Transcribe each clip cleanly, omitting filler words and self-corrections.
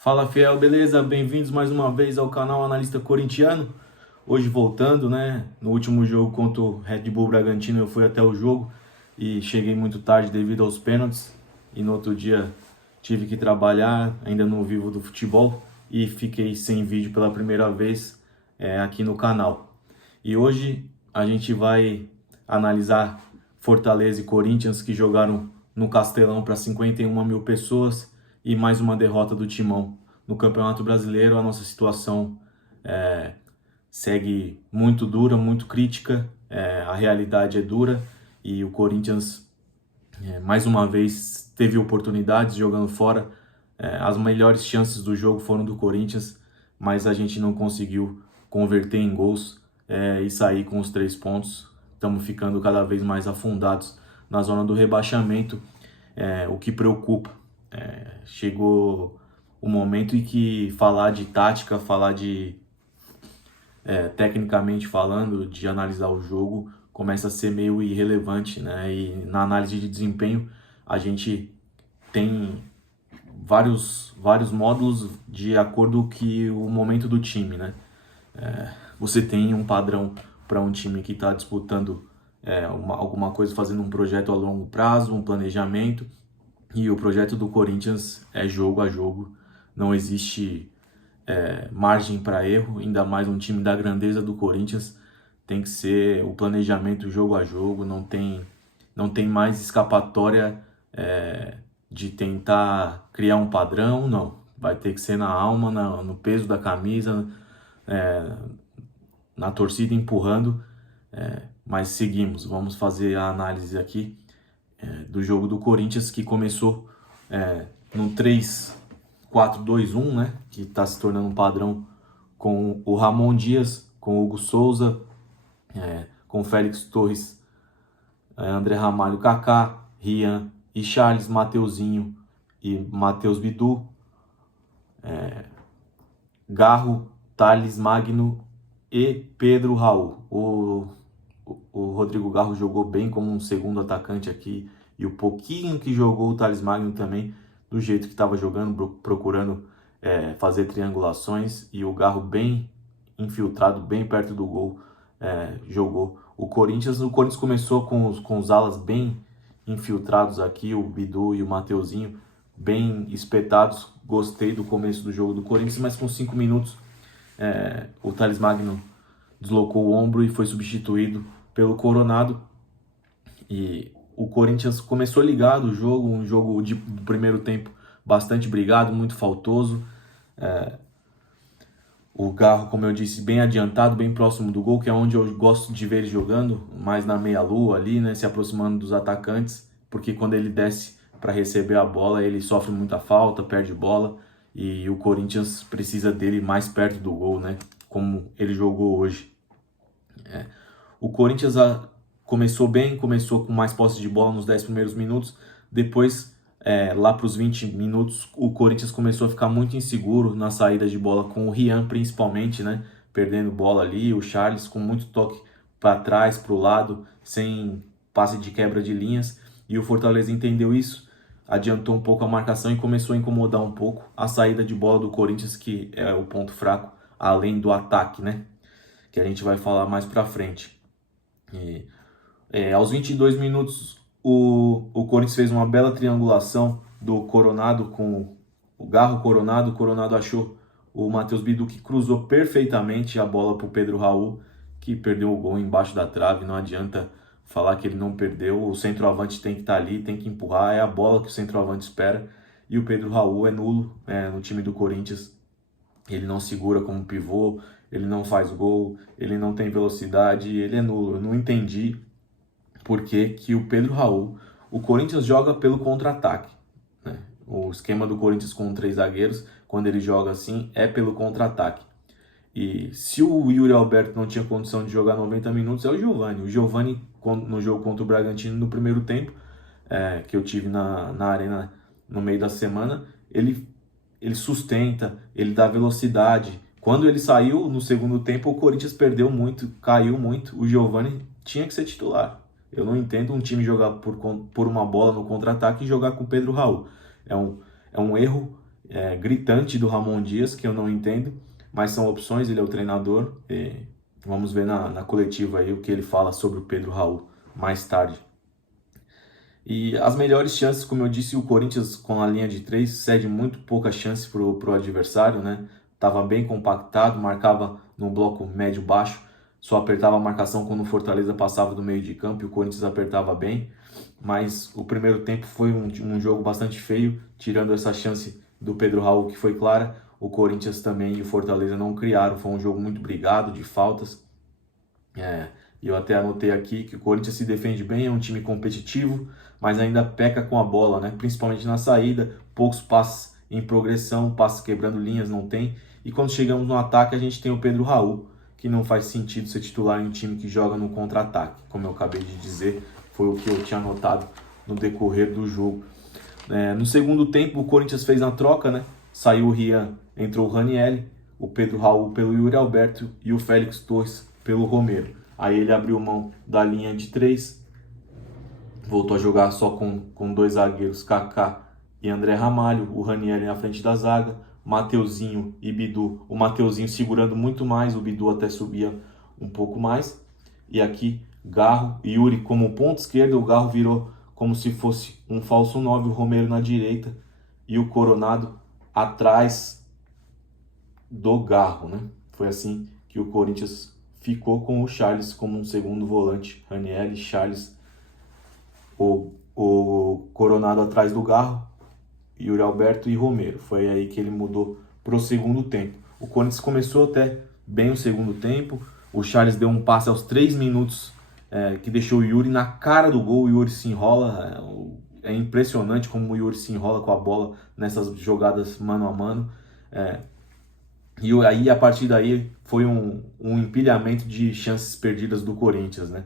Fala fiel, beleza? Bem-vindos mais uma vez ao canal Analista Corintiano. Hoje voltando, né? No último jogo contra o Red Bull Bragantino eu fui até o jogo e cheguei muito tarde devido aos pênaltis. E no outro dia tive que trabalhar, ainda no vivo do futebol, e fiquei sem vídeo pela primeira vez aqui no canal. E hoje a gente vai analisar Fortaleza e Corinthians, que jogaram no Castelão para 51 mil pessoas, e mais uma derrota do Timão. No Campeonato Brasileiro, a nossa situação segue muito dura, muito crítica, a realidade é dura e o Corinthians, mais uma vez, teve oportunidades jogando fora. As melhores chances do jogo foram do Corinthians, mas a gente não conseguiu converter em gols e sair com os 3 pontos. Estamos ficando cada vez mais afundados na zona do rebaixamento, o que preocupa. Chegou o momento em que falar de tática, falar de tecnicamente falando, de analisar o jogo, começa a ser meio irrelevante, né? E na análise de desempenho a gente tem vários módulos de acordo com o momento do time, né? Você tem um padrão para um time que está disputando alguma coisa, fazendo um projeto a longo prazo, um planejamento, e o projeto do Corinthians é jogo a jogo, não existe margem para erro, ainda mais um time da grandeza do Corinthians. Tem que ser o planejamento jogo a jogo, não tem mais escapatória de tentar criar um padrão, não. Vai ter que ser na alma, no peso da camisa, na torcida empurrando, mas seguimos. Vamos fazer a análise aqui do jogo do Corinthians, que começou no 3-4-2-1, né, que está se tornando um padrão com o Ramon Dias, com o Hugo Souza, com Félix Torres, André Ramalho, Kaká, Rian e Charles, Mateuzinho e Matheus Bidu, Garro, Thales Magno e Pedro Raul. O Rodrigo Garro jogou bem como um segundo atacante aqui, e o pouquinho que jogou o Thales Magno também, do jeito que estava jogando, procurando fazer triangulações, e o Garro bem infiltrado, bem perto do gol, jogou. O Corinthians começou com os alas bem infiltrados aqui, o Bidu e o Mateuzinho, bem espetados. Gostei do começo do jogo do Corinthians, mas com 5 minutos o Thales Magno deslocou o ombro e foi substituído pelo Coronado. E o Corinthians começou ligado o jogo, um jogo do primeiro tempo bastante brigado, muito faltoso. O Garro, como eu disse, bem adiantado, bem próximo do gol, que é onde eu gosto de ver ele jogando, mais na meia-lua ali, né, se aproximando dos atacantes, porque quando ele desce para receber a bola, ele sofre muita falta, perde bola, e o Corinthians precisa dele mais perto do gol, né, como ele jogou hoje. O Corinthians começou bem, começou com mais posse de bola nos 10 primeiros minutos. Depois, lá para os 20 minutos, o Corinthians começou a ficar muito inseguro na saída de bola, com o Rian principalmente, né, perdendo bola ali, o Charles com muito toque para trás, para o lado, sem passe de quebra de linhas. E o Fortaleza entendeu isso, adiantou um pouco a marcação e começou a incomodar um pouco a saída de bola do Corinthians, que é o ponto fraco, além do ataque, né, que a gente vai falar mais para frente. Aos 22 minutos, o Corinthians fez uma bela triangulação do Coronado com o Garro. O Coronado achou o Matheus Bidu, que cruzou perfeitamente a bola para o Pedro Raul, que perdeu o gol embaixo da trave. Não adianta falar que ele não perdeu, o centroavante tem que estar ali, tem que empurrar, é a bola que o centroavante espera, e o Pedro Raul é nulo no time do Corinthians. Ele não segura como pivô, ele não faz gol, ele não tem velocidade, ele é nulo. Eu não entendi por que o Pedro Raul... O Corinthians joga pelo contra-ataque, né? O esquema do Corinthians com 3 zagueiros, quando ele joga assim, é pelo contra-ataque. E se o Yuri Alberto não tinha condição de jogar 90 minutos, é o Giovani. O Giovani, no jogo contra o Bragantino, no primeiro tempo, que eu tive na arena no meio da semana, ele sustenta, ele dá velocidade. Quando ele saiu no segundo tempo, o Corinthians perdeu muito, caiu muito. O Giovani tinha que ser titular. Eu não entendo um time jogar por uma bola no contra-ataque e jogar com o Pedro Raul. É um erro gritante do Ramon Dias, que eu não entendo, mas são opções, ele é o treinador, e vamos ver na coletiva aí o que ele fala sobre o Pedro Raul mais tarde. E as melhores chances, como eu disse, o Corinthians com a linha de 3 cede muito pouca chance pro adversário, né? Tava bem compactado, marcava no bloco médio-baixo, só apertava a marcação quando o Fortaleza passava do meio de campo e o Corinthians apertava bem. Mas o primeiro tempo foi um jogo bastante feio, tirando essa chance do Pedro Raul que foi clara. O Corinthians também e o Fortaleza não criaram, foi um jogo muito brigado, de faltas. E eu até anotei aqui que o Corinthians se defende bem, é um time competitivo, mas ainda peca com a bola, né? Principalmente na saída, poucos passes em progressão, passes quebrando linhas, não tem. E quando chegamos no ataque, a gente tem o Pedro Raul, que não faz sentido ser titular em um time que joga no contra-ataque. Como eu acabei de dizer, foi o que eu tinha anotado no decorrer do jogo. No segundo tempo, o Corinthians fez a troca, né? Saiu o Rian, entrou o Ranielli, o Pedro Raul pelo Yuri Alberto e o Félix Torres pelo Romero. Aí ele abriu mão da linha de 3, voltou a jogar só com 2 zagueiros, Kaká e André Ramalho, o Ranielli na frente da zaga, Mateuzinho e Bidu. O Mateuzinho segurando muito mais, o Bidu até subia um pouco mais. E aqui, Garro e Yuri como ponto esquerdo, o Garro virou como se fosse um falso 9, o Romero na direita e o Coronado atrás do Garro, né? Foi assim que o Corinthians ficou com o Charles como um segundo volante, Ranielli, Charles, o Coronado atrás do Garro, Yuri Alberto e Romero. Foi aí que ele mudou para o segundo tempo. O Corinthians começou até bem o segundo tempo, o Charles deu um passe aos 3 minutos que deixou o Yuri na cara do gol, o Yuri se enrola, é impressionante como o Yuri se enrola com a bola nessas jogadas mano a mano. E aí, a partir daí, foi um empilhamento de chances perdidas do Corinthians, né?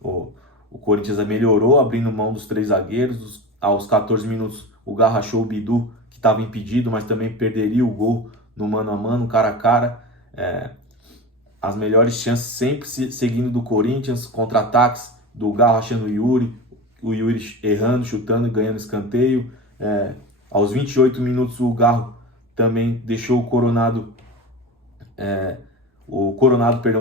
O Corinthians melhorou, abrindo mão dos 3 zagueiros. Aos 14 minutos, o Garra achou o Bidu, que estava impedido, mas também perderia o gol no mano a mano, cara a cara. As melhores chances sempre seguindo do Corinthians, contra-ataques do Garra achando o Yuri errando, chutando e ganhando escanteio. Aos 28 minutos, o Garro também deixou o Coronado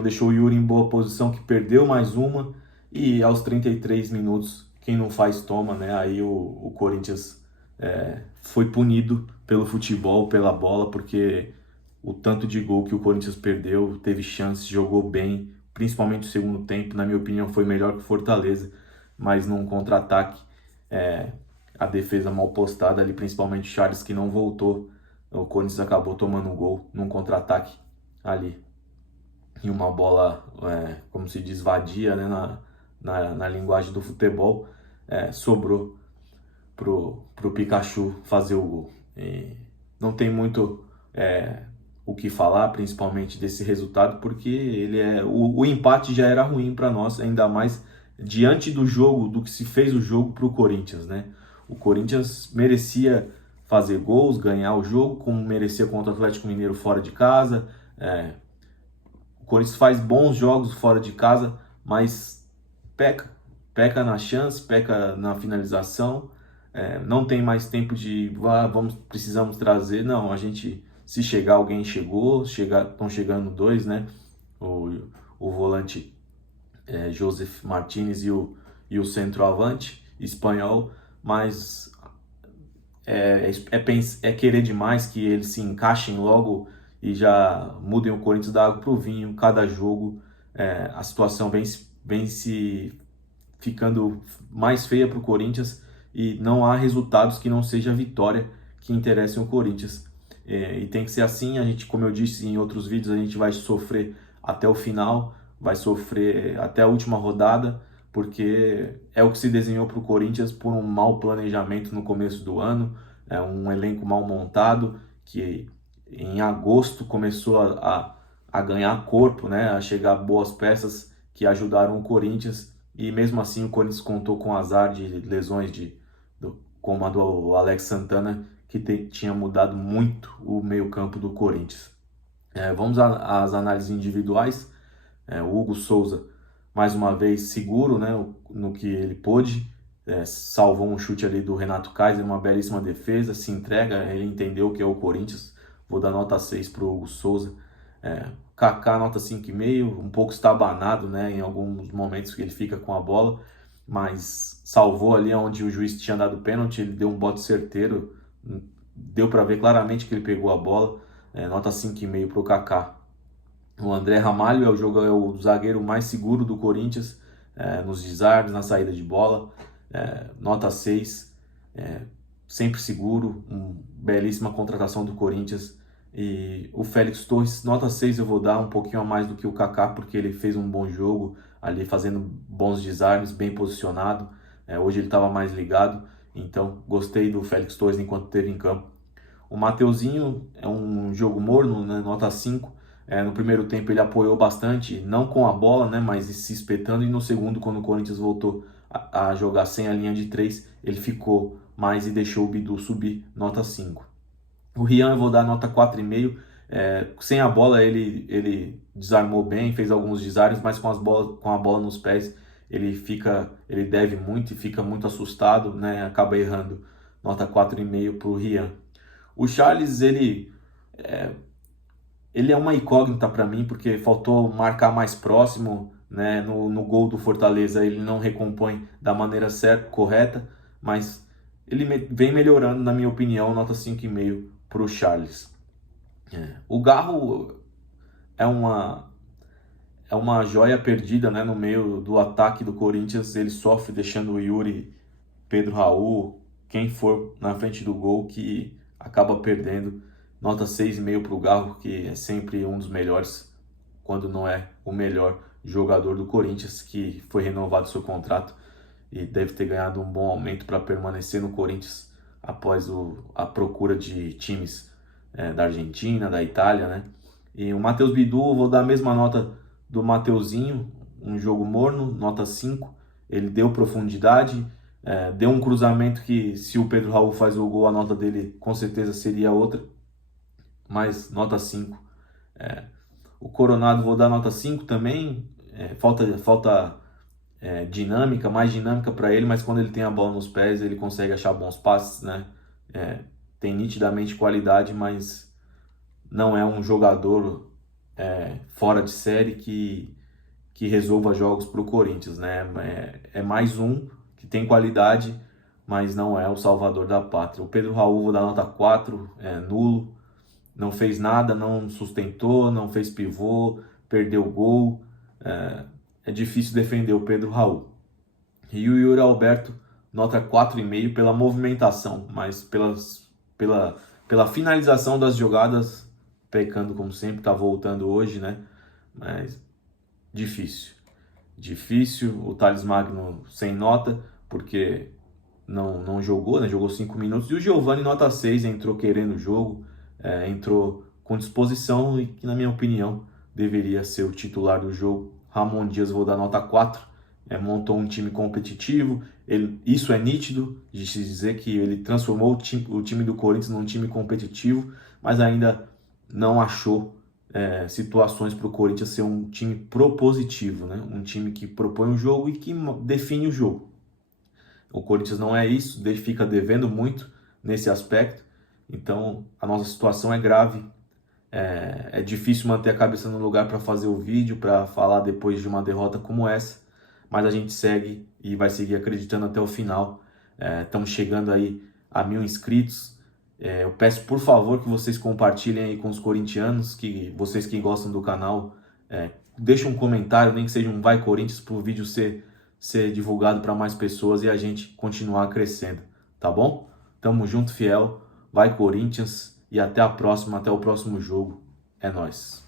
deixou o Yuri em boa posição, que perdeu mais uma, e aos 33 minutos, quem não faz toma, né? Aí o Corinthians foi punido pelo futebol, pela bola, porque o tanto de gol que o Corinthians perdeu, teve chances, jogou bem, principalmente o segundo tempo, na minha opinião, foi melhor que o Fortaleza, mas num contra-ataque, a defesa mal postada ali, principalmente o Charles, que não voltou, o Corinthians acabou tomando um gol num contra-ataque ali. E uma bola, como se diz, vadia, né, na linguagem do futebol, sobrou pro Pikachu fazer o gol. E não tem muito o que falar, principalmente desse resultado, porque o empate já era ruim para nós, ainda mais diante do jogo, do que se fez o jogo para o Corinthians, né? O Corinthians merecia fazer gols, ganhar o jogo, como merecia contra o Atlético Mineiro fora de casa. O Corinthians faz bons jogos fora de casa, mas peca na chance, peca na finalização. Não tem mais tempo de precisamos trazer. Não, a gente, se chegar, alguém chegou, estão chegando 2, né? O volante Joseph Martinez e o centroavante espanhol, mas é querer demais que eles se encaixem logo e já mudem o Corinthians da água para o vinho. Cada jogo a situação vem se ficando mais feia para o Corinthians e não há resultados que não seja a vitória que interessem o Corinthians. E tem que ser assim. A gente, como eu disse em outros vídeos, a gente vai sofrer até o final, vai sofrer até a última rodada, porque é o que se desenhou para o Corinthians por um mau planejamento no começo do ano, um elenco mal montado, que em agosto começou a ganhar corpo, né, a chegar boas peças que ajudaram o Corinthians, e mesmo assim o Corinthians contou com azar de lesões como a do Alex Santana, que tinha mudado muito o meio-campo do Corinthians. Vamos às análises individuais. O Hugo Souza, mais uma vez, seguro, né, no que ele pôde. salvou um chute ali do Renato Kaiser, uma belíssima defesa, se entrega, ele entendeu que é o Corinthians. Vou dar nota 6 para o Hugo Souza. Kaká, nota 5,5, um pouco estabanado, né, em alguns momentos que ele fica com a bola, mas salvou ali onde o juiz tinha dado pênalti, ele deu um bote certeiro, deu para ver claramente que ele pegou a bola, nota 5,5 para o Kaká. O André Ramalho é o zagueiro mais seguro do Corinthians, nos desarmes, na saída de bola, nota 6, sempre seguro, belíssima contratação do Corinthians. E o Félix Torres, nota 6 eu vou dar, um pouquinho a mais do que o Kaká, porque ele fez um bom jogo, ali fazendo bons desarmes, bem posicionado. Hoje ele estava mais ligado, então gostei do Félix Torres enquanto esteve em campo. O Mateuzinho é um jogo morno, né, nota 5. No primeiro tempo ele apoiou bastante, não com a bola, né, mas se espetando. E no segundo, quando o Corinthians voltou a jogar sem a linha de 3, ele ficou mais e deixou o Bidu subir, nota 5. O Rian eu vou dar nota 4,5. Sem a bola ele desarmou bem, fez alguns desarmes, mas com a bola nos pés ele deve muito e fica muito assustado, né, acaba errando, nota 4,5 para o Rian. O Charles, ele é uma incógnita para mim, porque faltou marcar mais próximo, né? No gol do Fortaleza ele não recompõe da maneira certa, correta, mas ele vem melhorando, na minha opinião, nota 5,5 para o Charles. O Garro é uma joia perdida, né? No meio do ataque do Corinthians, ele sofre deixando o Yuri, Pedro Raul, quem for na frente do gol, que acaba perdendo. Nota 6,5 para o Garro, que é sempre um dos melhores, quando não é o melhor jogador do Corinthians, que foi renovado seu contrato e deve ter ganhado um bom aumento para permanecer no Corinthians após a procura de times da Argentina, da Itália, né? E o Matheus Bidu, vou dar a mesma nota do Mateuzinho, um jogo morno, nota 5. Ele deu profundidade, deu um cruzamento que, se o Pedro Raul faz o gol, a nota dele com certeza seria outra, mas nota 5. O Coronado vou dar nota 5 também, falta dinâmica, mais dinâmica para ele, mas quando ele tem a bola nos pés, ele consegue achar bons passes, né? Tem nitidamente qualidade, mas não é um jogador fora de série que resolva jogos para o Corinthians, né? É mais um que tem qualidade, mas não é o salvador da pátria. O Pedro Raul vou dar nota 4, nulo, não fez nada, não sustentou, não fez pivô, perdeu o gol. É difícil defender o Pedro Raul. E o Yuri Alberto, nota 4,5 pela movimentação, mas pela finalização das jogadas, pecando como sempre, tá voltando hoje, né? Mas difícil. O Thales Magno sem nota, porque não jogou, né? Jogou 5 minutos. E o Giovani, nota 6, entrou querendo o jogo, entrou com disposição e que, na minha opinião, deveria ser o titular do jogo. Ramon Dias, vou dar nota 4. Montou um time competitivo. Isso é nítido de se dizer que ele transformou o time do Corinthians num time competitivo, mas ainda não achou situações para o Corinthians ser um time propositivo, né? Um time que propõe o jogo e que define o jogo. O Corinthians não é isso, fica devendo muito nesse aspecto, então a nossa situação é grave. É difícil manter a cabeça no lugar para fazer o vídeo, para falar depois de uma derrota como essa, mas a gente segue e vai seguir acreditando até o final. Estamos chegando aí a 1.000 inscritos. Eu peço, por favor, que vocês compartilhem aí com os corintianos, que vocês que gostam do canal, deixem um comentário, nem que seja um Vai Corinthians, para o vídeo ser divulgado para mais pessoas e a gente continuar crescendo, tá bom? Tamo junto, fiel. Vai Corinthians e até a próxima, até o próximo jogo. É nóis.